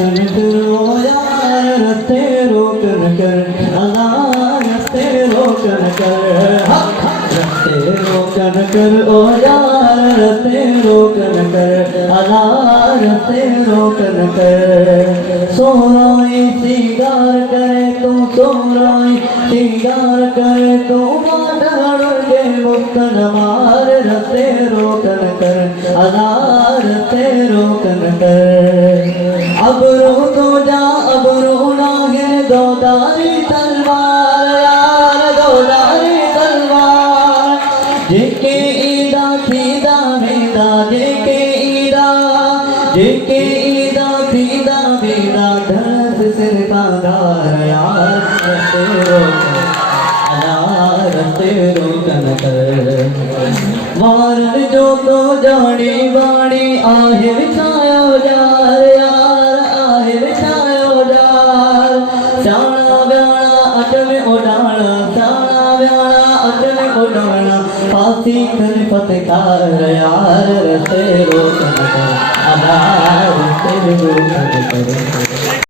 रोकन कर ओ यार रस्ते रोकन कर अल्लाह रस्ते रोकन कर रस्ते रोकन कर ओ यार रस्ते रोकन कर अल्लाह रस्ते रोकन कर सोराई सिंगार करे तू सोराई सिंगार करे तू माडर के मुक्तन मार रस्ते रोकन कर अल्लाह रस्ते रोकन कर अब रो तो जा अब रो ना गिर दो दारी तलवार यार दो दारी तलवार जेके ईदा थीदा वेदा जेके ईदा थीदा वेदा धरत सिर पादार यार रस्ते रोकन अल्लाह रस्ते रोकन कर वारन जो तो जानी वाणी आहे विछायो जार यार आहे विछायो जार शाना व्याणा अट में उड़ाना शाना व्याणा अट में उड़ाना फांसी कर फतकार यार रस्ते रोकन कर अल्लाह रस्ते रोकन कर।